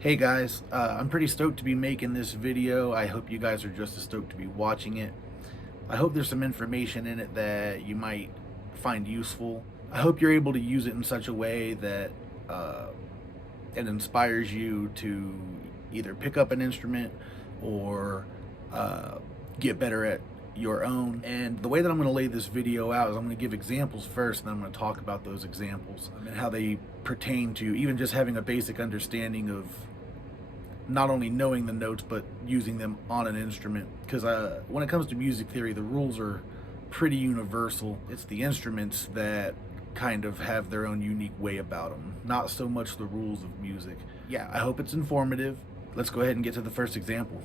Hey guys, I'm pretty stoked to be making this video. I hope you guys are just as stoked to be watching it. I hope there's some information in it that you might find useful. I hope you're able to use it in such a way that uh, it inspires you to either pick up an instrument or uh, get better at your own. And the way that I'm going to lay this video out is I'm going to give examples first, and then I'm going to talk about those examples and how they pertain to even just having a basic understanding of not only knowing the notes but using them on an instrument, because when it comes to music theory, the rules are pretty universal. It's the instruments that kind of have their own unique way about them, not so much the rules of music. Yeah, I hope it's informative. Let's go ahead and get to the first example.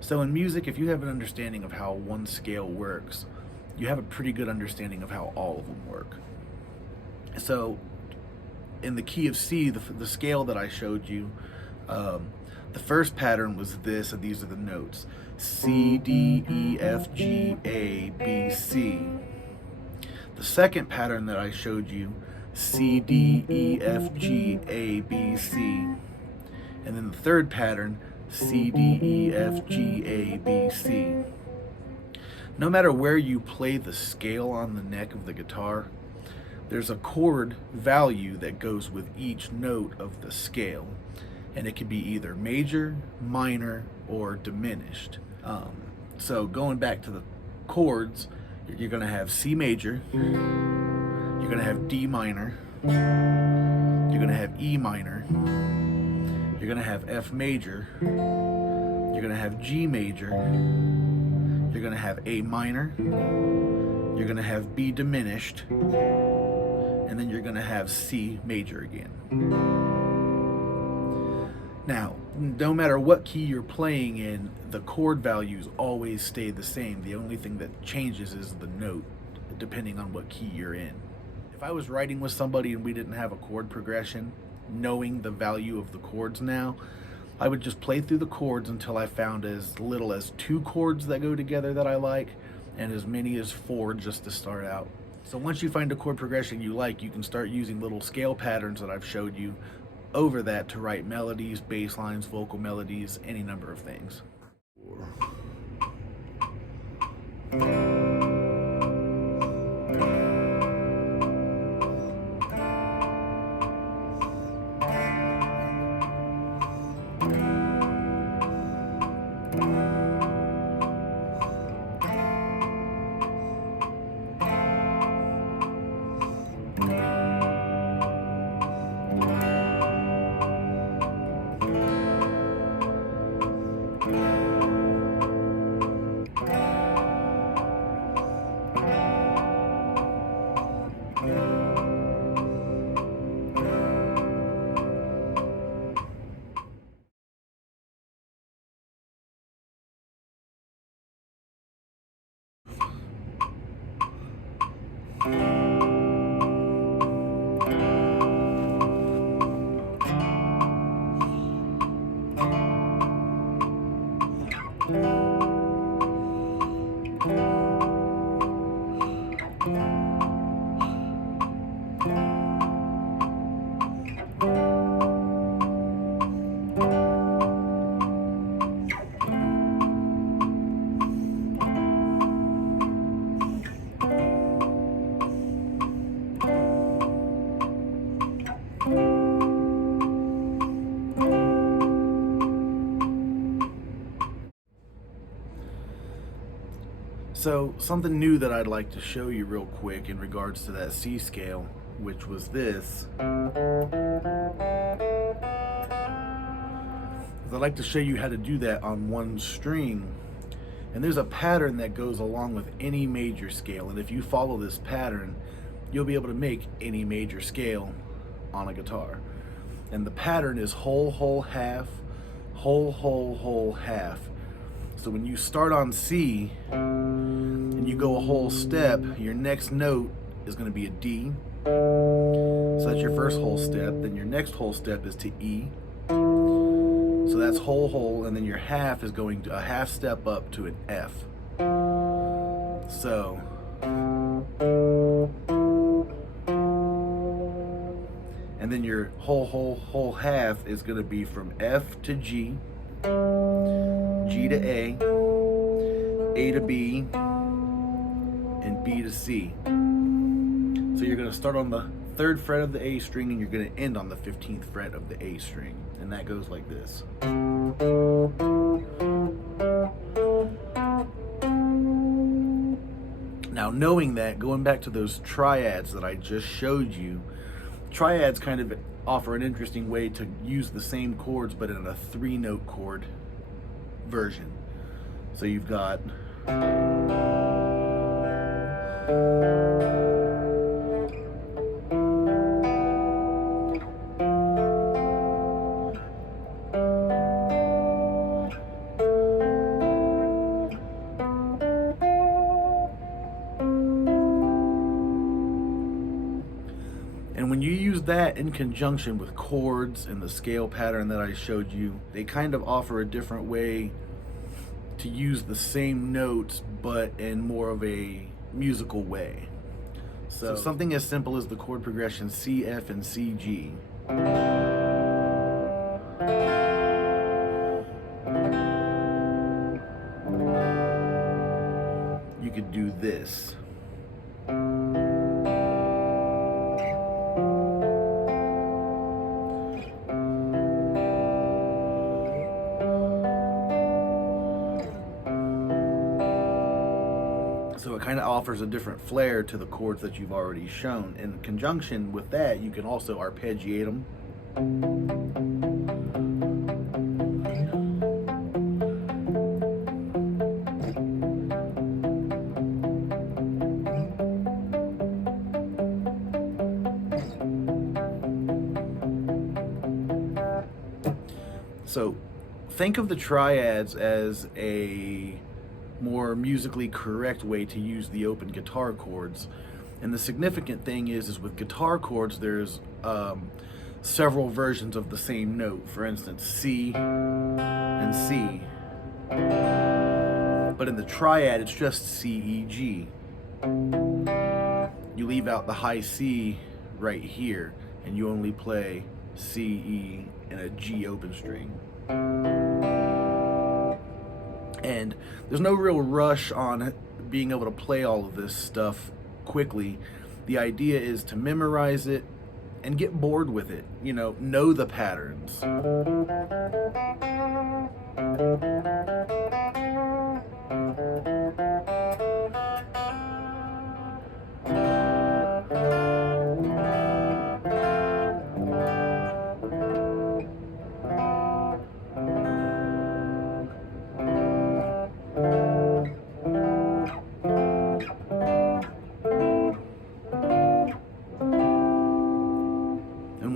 So in music, if you have an understanding of how one scale works, you have a pretty good understanding of how all of them work. So in the key of C, the scale that I showed you, um, the first pattern was this, and these are the notes: C, D, E, F, G, A, B, C. The second pattern that I showed you, C, D, E, F, G, A, B, C. And then the third pattern, C, D, E, F, G, A, B, C. No matter where you play the scale on the neck of the guitar, there's a chord value that goes with each note of the scale, and it can be either major, minor, or diminished. So going back to the chords, you're going to have C major, you're going to have D minor, you're going to have E minor, you're going to have F major, you're going to have G major, you're going to have A minor, you're going to have B diminished, and then you're going to have C major again. Now, no matter what key you're playing in, the chord values always stay the same. The only thing that changes is the note, depending on what key you're in. If I was writing with somebody and we didn't have a chord progression, knowing the value of the chords now, I would just play through the chords until I found as little as 2 chords that go together that I like, and as many as 4 just to start out. So once you find a chord progression you like, you can start using little scale patterns that I've showed you over that to write melodies, bass lines, vocal melodies, any number of things. So something new that I'd like to show you real quick in regards to that C scale, which was this. I'd like to show you how to do that on one string. And there's a pattern that goes along with any major scale. And if you follow this pattern, you'll be able to make any major scale on a guitar. And the pattern is whole, whole, half, whole, whole, whole, half. So when you start on C and you go a whole step, your next note is going to be a D. So that's your first whole step. Then your next whole step is to E. So that's whole, whole, and then your half is going to a half step up to an F. So and then your whole, whole, whole half is going to be from F to G, G to A to B, and B to C. So you're going to start on the 3rd fret of the A string and you're going to end on the 15th fret of the A string. And that goes like this. Now, knowing that, going back to those triads that I just showed you, triads kind of offer an interesting way to use the same chords but in a 3-note chord version. So you've got and when you use that in conjunction with chords and the scale pattern that I showed you, they kind of offer a different way to use the same notes but in more of a musical way. So something as simple as the chord progression C, F, and C, G. You could do this. So it kind of offers a different flair to the chords that you've already shown. In conjunction with that, you can also arpeggiate them. So think of the triads as a more musically correct way to use the open guitar chords. And the significant thing is with guitar chords, there's several versions of the same note. For instance, C and C. But in the triad, it's just C, E, G. You leave out the high C right here, and you only play C, E, and a G open string. And there's no real rush on being able to play all of this stuff quickly. The idea is to memorize it and get bored with it. You know the patterns.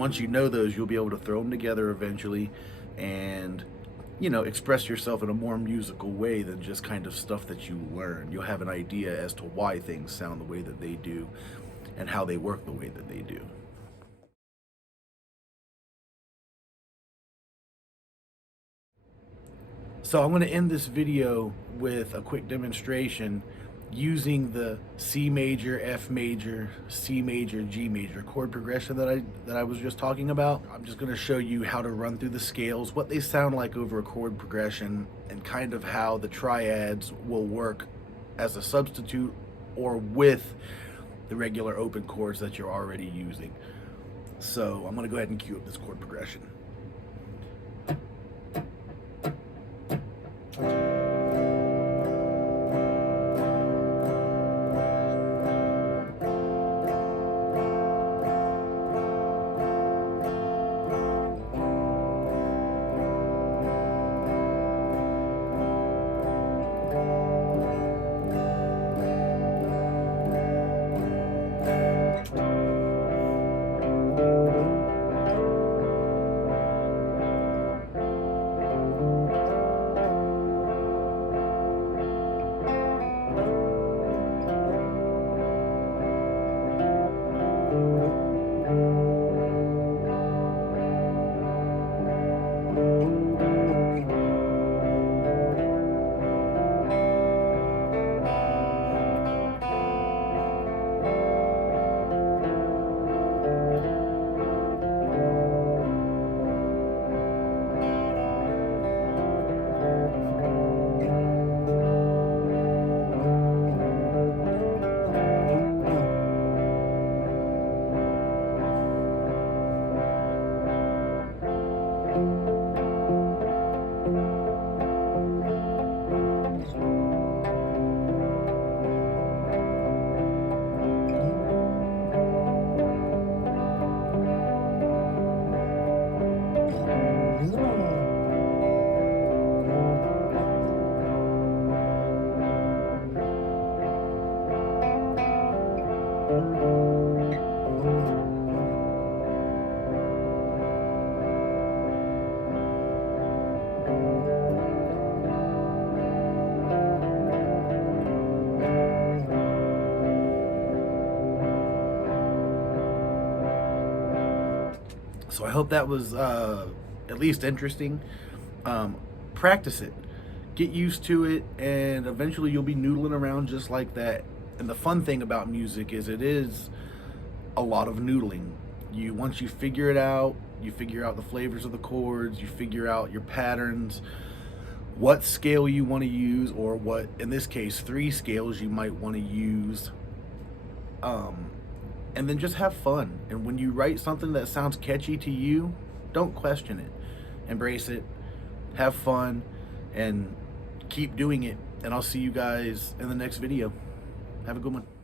Once you know those, you'll be able to throw them together eventually and, express yourself in a more musical way than just kind of stuff that you learn. You'll have an idea as to why things sound the way that they do and how they work the way that they do. So I'm going to end this video with a quick demonstration using the C major, F major, C major, G major chord progression that I was just talking about. I'm just going to show you how to run through the scales, what they sound like over a chord progression, and kind of how the triads will work as a substitute or with the regular open chords that you're already using. So I'm going to go ahead and cue up this chord progression. So I hope that was at least interesting. Practice it, get used to it, and eventually you'll be noodling around just like that. And the fun thing about music is it is a lot of noodling. Once you figure it out, you figure out the flavors of the chords, you figure out your patterns, what scale you want to use, or what, in this case, 3 scales you might want to use. And then just have fun. And when you write something that sounds catchy to you, don't question it. Embrace it, have fun, and keep doing it. And I'll see you guys in the next video. Have a good one.